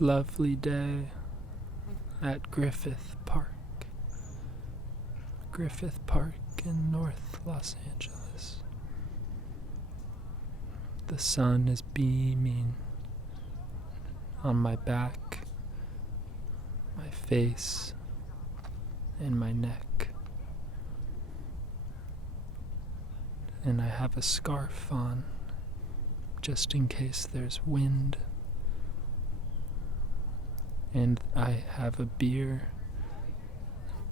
lovely day at Griffith Park. Griffith Park in North Los Angeles. The sun is beaming on my back, my face, and my neck. And I have a scarf on, just in case there's wind. And I have a beer.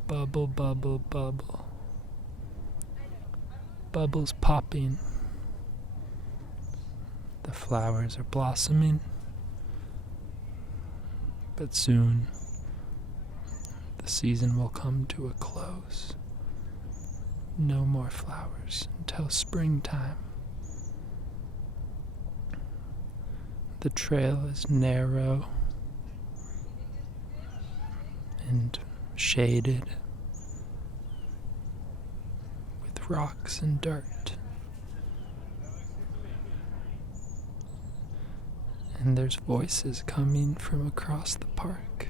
Bubble, bubble, bubble. Bubbles popping. The flowers are blossoming. But soon, the season will come to a close. No more flowers until springtime. The trail is narrow and shaded with rocks and dirt. And there's voices coming from across the park.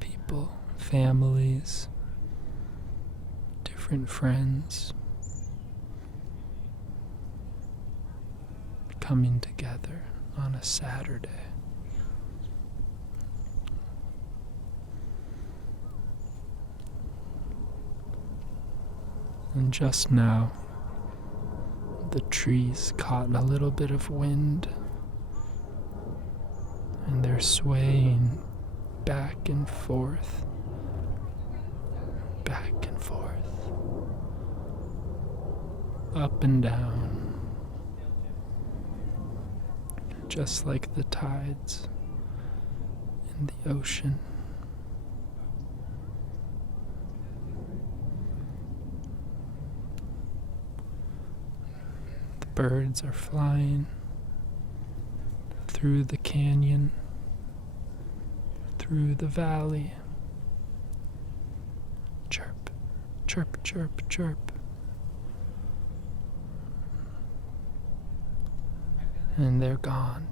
People, families, different friends coming together on a Saturday. And just now, the trees caught a little bit of wind, and they're swaying back and forth, up and down, just like the tides in the ocean. Birds are flying through the canyon, through the valley. Chirp, chirp, chirp, chirp. And they're gone.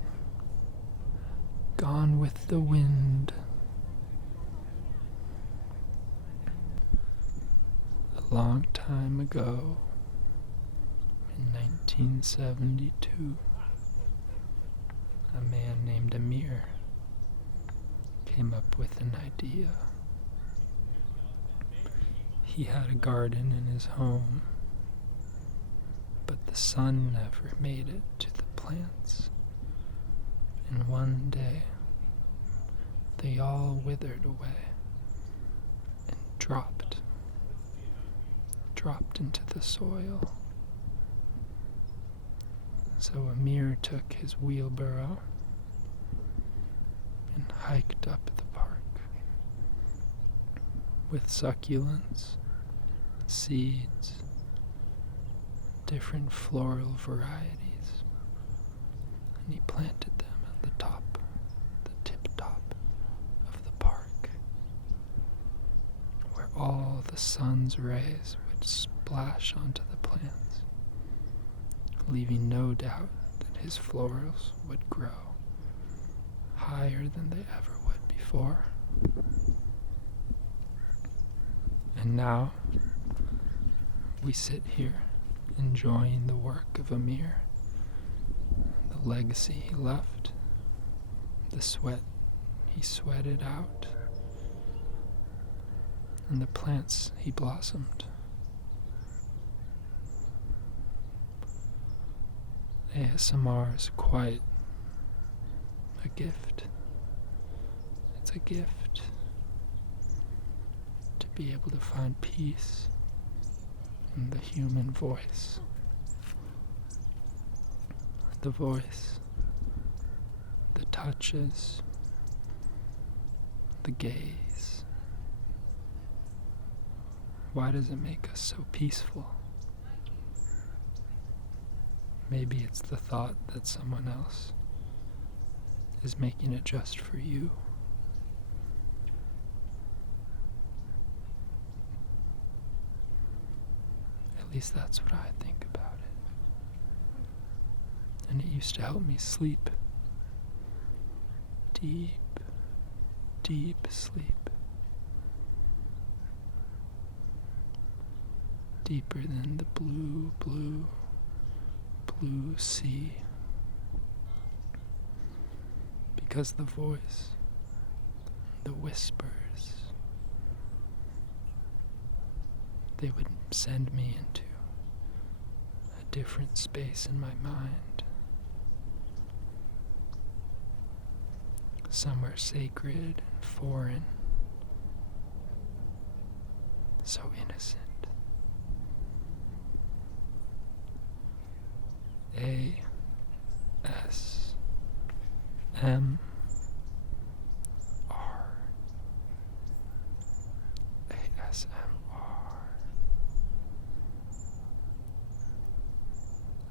Gone with the wind. A long time ago, in 1972, a man named Amir came up with an idea. He had a garden in his home, but the sun never made it to the plants. And one day, they all withered away and dropped into the soil. So Amir took his wheelbarrow and hiked up the park with succulents, seeds, different floral varieties, and he planted them at the tip top of the park, where all the sun's rays would splash onto the plants, leaving no doubt that his florals would grow higher than they ever would before. And now, we sit here enjoying the work of Amir, the legacy he left, the sweat he sweated out, and the plants he blossomed. ASMR is quite a gift. It's a gift to be able to find peace in the human voice. The voice, the touches, the gaze. Why does it make us so peaceful? Maybe it's the thought that someone else is making it just for you. At least that's what I think about it. And it used to help me sleep. deep, deep sleep. Deeper than the blue, blue, blue sea. Because the voice, the whispers, they would send me into a different space in my mind. Somewhere sacred and foreign, so innocent. ASMR.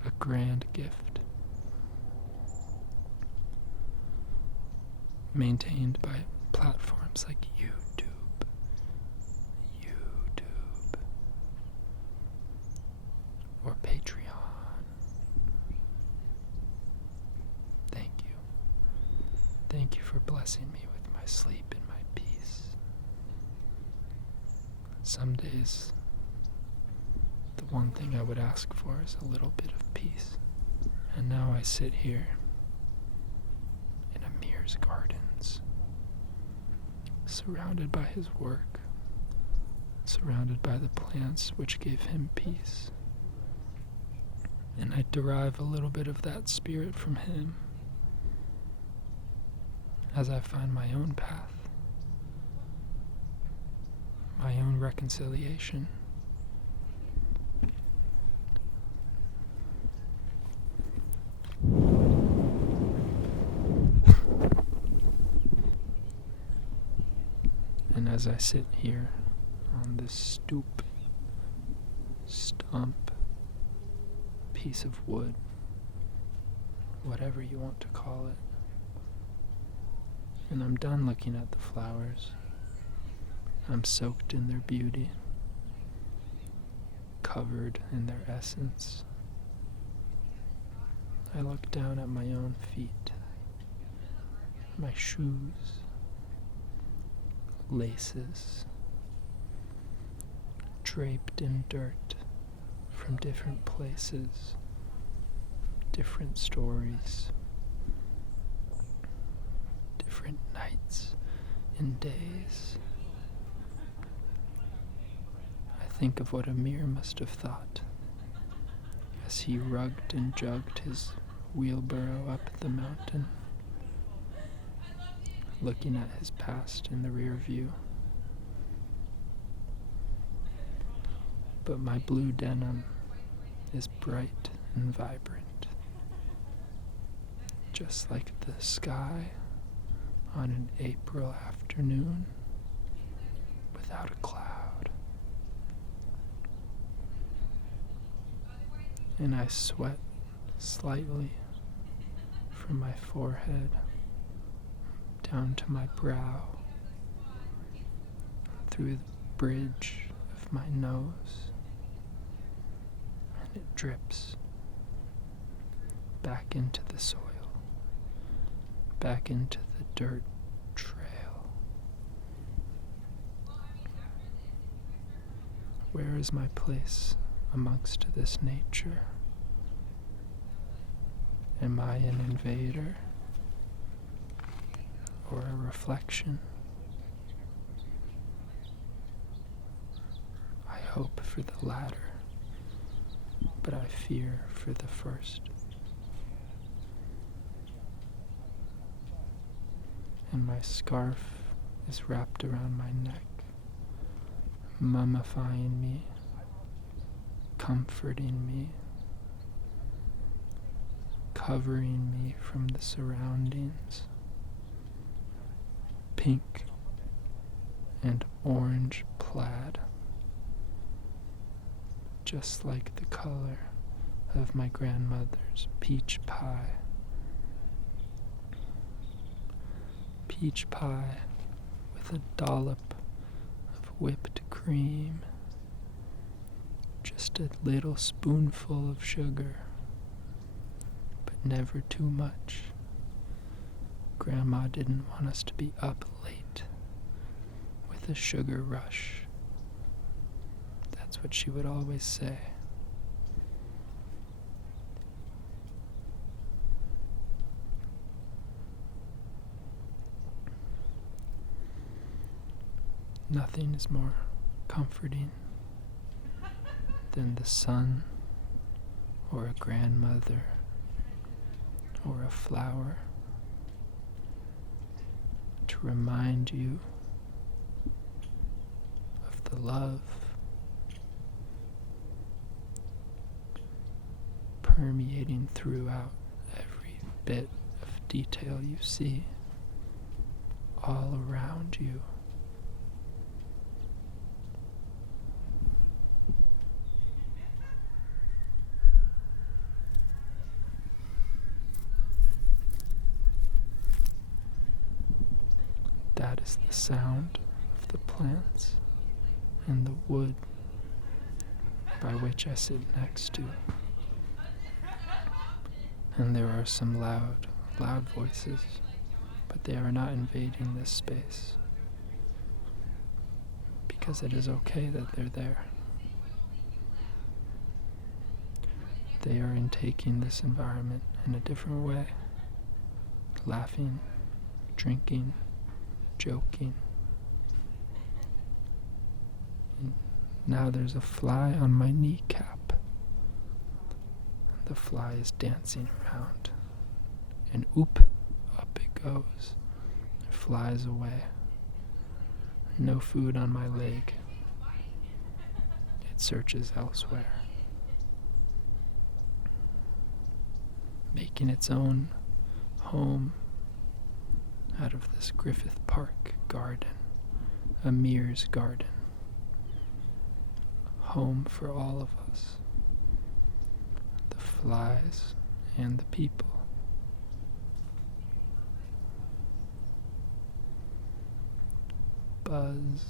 A grand gift. Maintained by platforms like YouTube, or Patreon. Thank you. Thank you for blessing me with my sleep and my peace. Some days, the one thing I would ask for is a little bit of peace. And now I sit here in Amir's gardens, surrounded by his work, surrounded by the plants which gave him peace. And I derive a little bit of that spirit from him as I find my own path, my own reconciliation. And as I sit here on this stump, piece of wood, whatever you want to call it, and I'm done looking at the flowers, I'm soaked in their beauty, covered in their essence. I look down at my own feet, my shoes, laces, draped in dirt from different places, different stories, different nights and days. I think of what Amir must have thought as he rugged and jugged his wheelbarrow up the mountain, looking at his past in the rear view. But my blue denim is bright and vibrant, just like the sky on an April afternoon without a cloud. And I sweat slightly from my forehead down to my brow, through the bridge of my nose, and it drips back into the soil, back into the dirt trail. Where is my place amongst this nature? Am I an invader or a reflection? I hope for the latter, but I fear for the first. And my scarf is wrapped around my neck, mummifying me, comforting me, covering me from the surroundings. Pink and orange plaid, just like the color of my grandmother's peach pie. Peach pie with a dollop of whipped cream, just a little spoonful of sugar, but never too much. Grandma didn't want us to be up late with a sugar rush. That's what she would always say. Nothing is more comforting than the sun or a grandmother or a flower to remind you of the love permeating throughout every bit of detail you see all around you. That is the sound of the plants and the wood by which I sit next to. And there are some loud voices, but they are not invading this space because it is okay that they're there. They are intaking this environment in a different way, laughing, drinking, joking. And now there's a fly on my kneecap. The fly is dancing around, and oop, up it goes. It flies away. No food on my leg. It searches elsewhere, making its own home out of this Griffith Park garden, Amir's garden. Home for all of us. The flies and the people. Buzz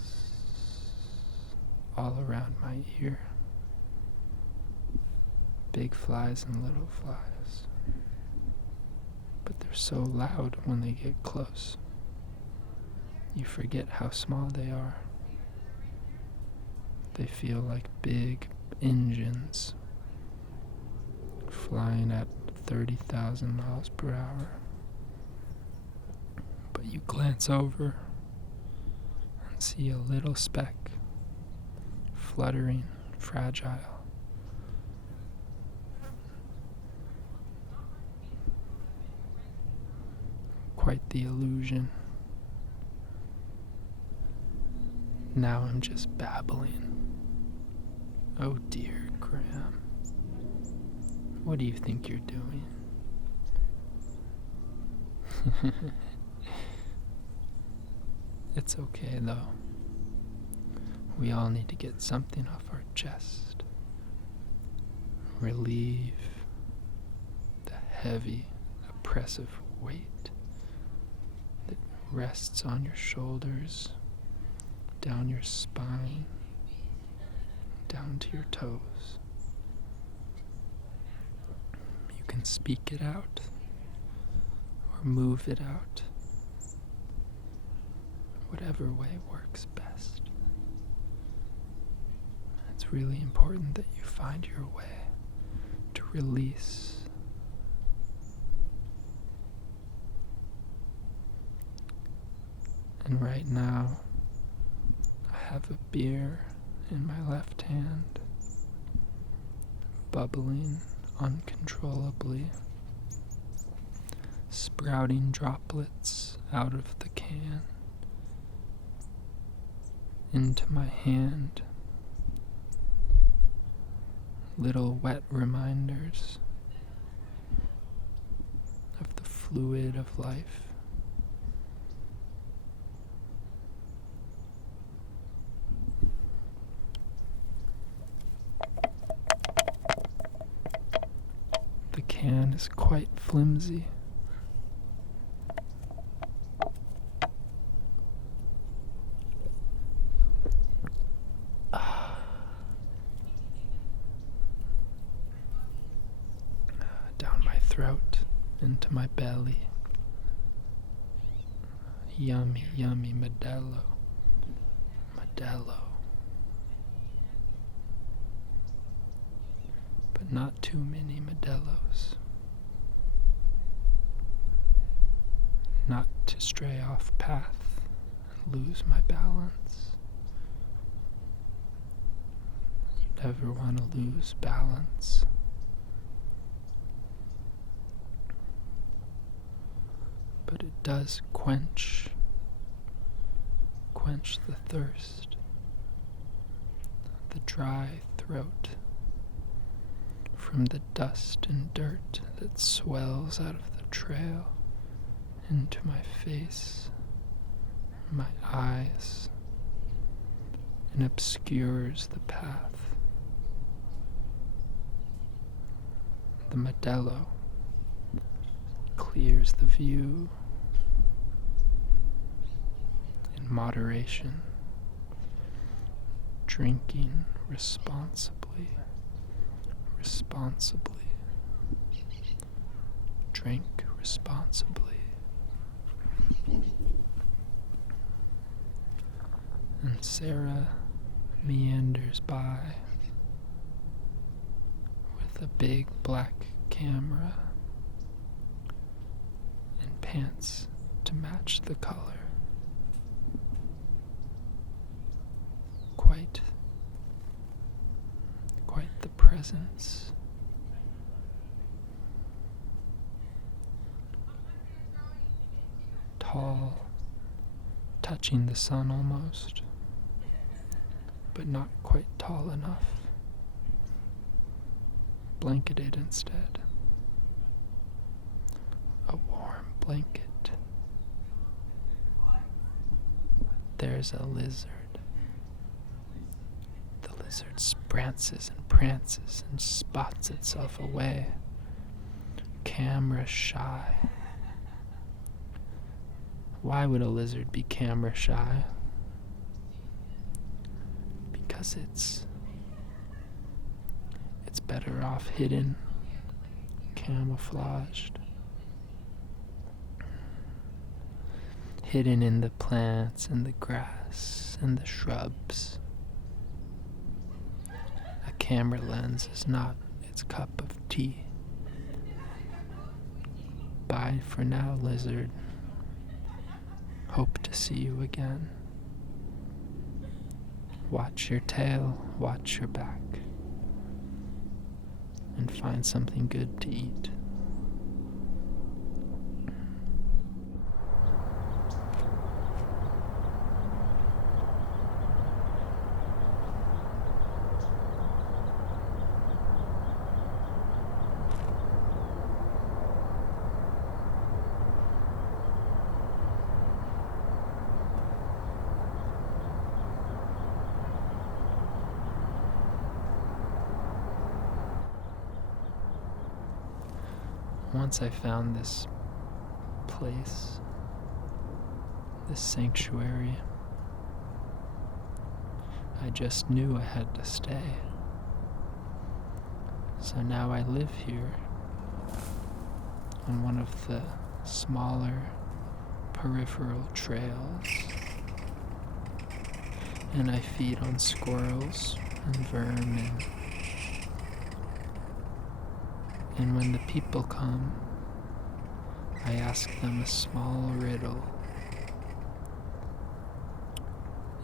all around my ear. Big flies and little flies. But they're so loud when they get close. You forget how small they are. They feel like big engines flying at 30,000 miles per hour. But you glance over and see a little speck, fluttering, fragile. Quite the illusion. Now I'm just babbling. Oh dear, Graham. What do you think you're doing? It's okay though. We all need to get something off our chest. Relieve the heavy, oppressive weight that rests on your shoulders, down your spine, down to your toes. You can speak it out or move it out, whatever way works best. It's really important that you find your way to release. And right now, I have a beer in my left hand, bubbling uncontrollably, sprouting droplets out of the can into my hand, little wet reminders of the fluid of life. The can is quite flimsy. Down my throat, into my belly. Yummy, yummy Modelo. Modelo. But not too many Modelos. Not to stray off path and lose my balance. You never want to lose balance. But it does quench the thirst, the dry throat from the dust and dirt that swells out of the trail into my face, my eyes, and obscures the path. The Modelo clears the view in moderation, drinking responsibly, drink responsibly. And Sarah meanders by with a big black camera and pants to match the color. Quite the presence. Tall, touching the sun almost, but not quite tall enough. Blanketed instead. A warm blanket. There's a lizard. The lizard sprances and prances and spots itself away. Camera shy. Why would a lizard be camera shy? Because it's better off hidden, camouflaged, hidden in the plants and the grass and the shrubs. A camera lens is not its cup of tea. Bye for now, lizard. Hope to see you again. Watch your tail, watch your back, and find something good to eat. Once I found this place, this sanctuary, I just knew I had to stay. So now I live here on one of the smaller peripheral trails, and I feed on squirrels and vermin. And when the people come, I ask them a small riddle,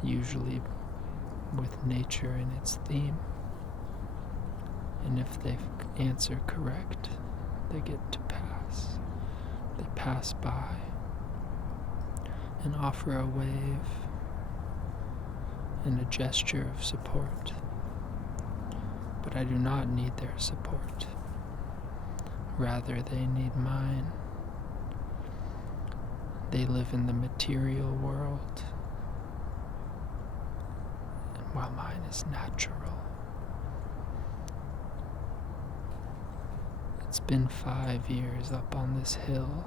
usually with nature in its theme. And if they answer correct, they get to pass. They pass by and offer a wave and a gesture of support. But I do not need their support. Rather, they need mine. They live in the material world, and while mine is natural. It's been 5 years up on this hill.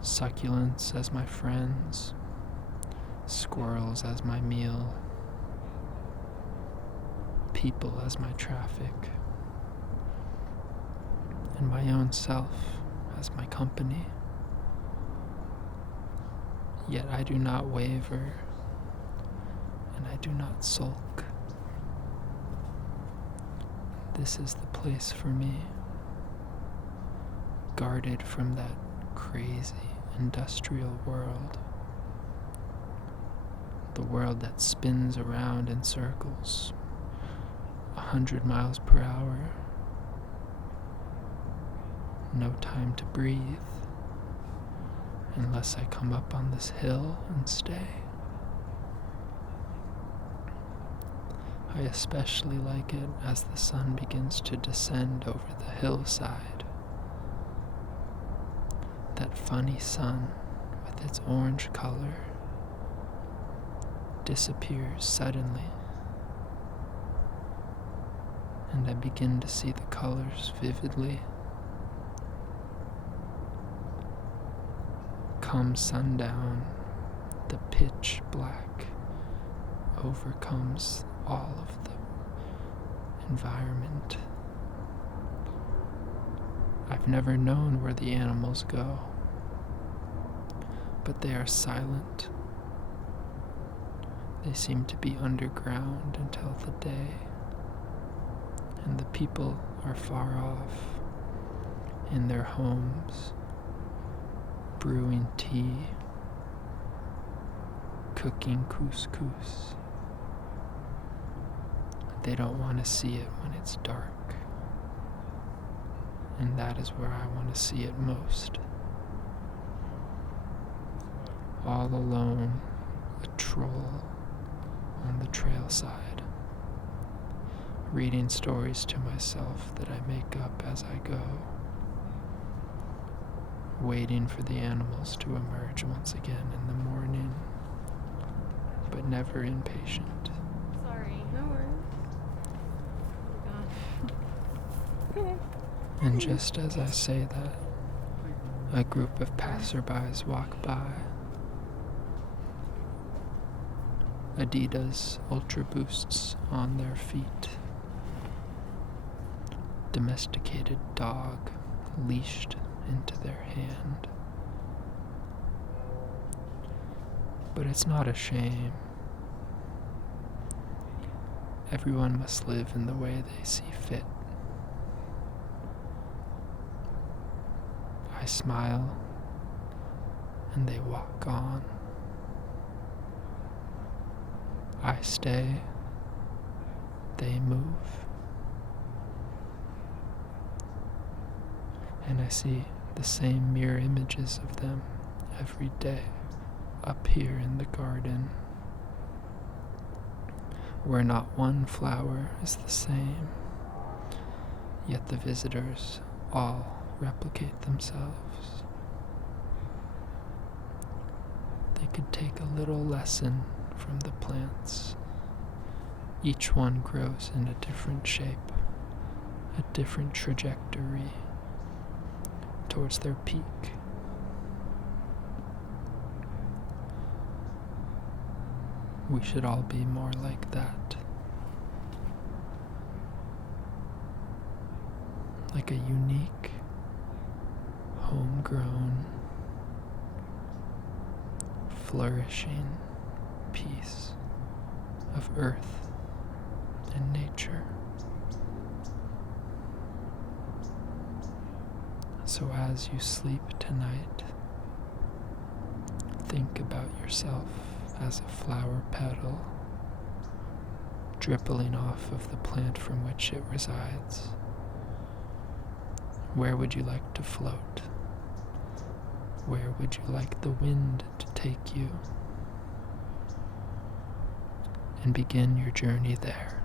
Succulents as my friends, squirrels as my meal, people as my traffic, and my own self as my company. Yet I do not waver, and I do not sulk. This is the place for me, guarded from that crazy industrial world. The world that spins around in circles, 100 miles per hour. No time to breathe, unless I come up on this hill and stay. I especially like it as the sun begins to descend over the hillside. That funny sun with its orange color disappears suddenly, and I begin to see the colors vividly. Come sundown, the pitch black overcomes all of the environment. I've never known where the animals go, but they are silent. They seem to be underground until the day, and the people are far off in their homes, brewing tea, cooking couscous. They don't want to see it when it's dark, and that is where I want to see it most. All alone, a troll on the trail side, reading stories to myself that I make up as I go, waiting for the animals to emerge once again in the morning, but never impatient. Sorry, no worries. Oh my God. And just as I say that, a group of passerbys walk by. Adidas Ultra Boosts on their feet. Domesticated dog leashed into their hand. But it's not a shame. Everyone must live in the way they see fit. I smile, and they walk on. I stay, they move. And I see the same mirror images of them every day up here in the garden, where not one flower is the same, yet the visitors all replicate themselves. They could take a little lesson from the plants. Each one grows in a different shape, a different trajectory towards their peak. We should all be more like that. Like a unique, homegrown, flourishing piece of earth and nature. So as you sleep tonight, think about yourself as a flower petal dribbling off of the plant from which it resides. Where would you like to float? Where would you like the wind to take you? And begin your journey there.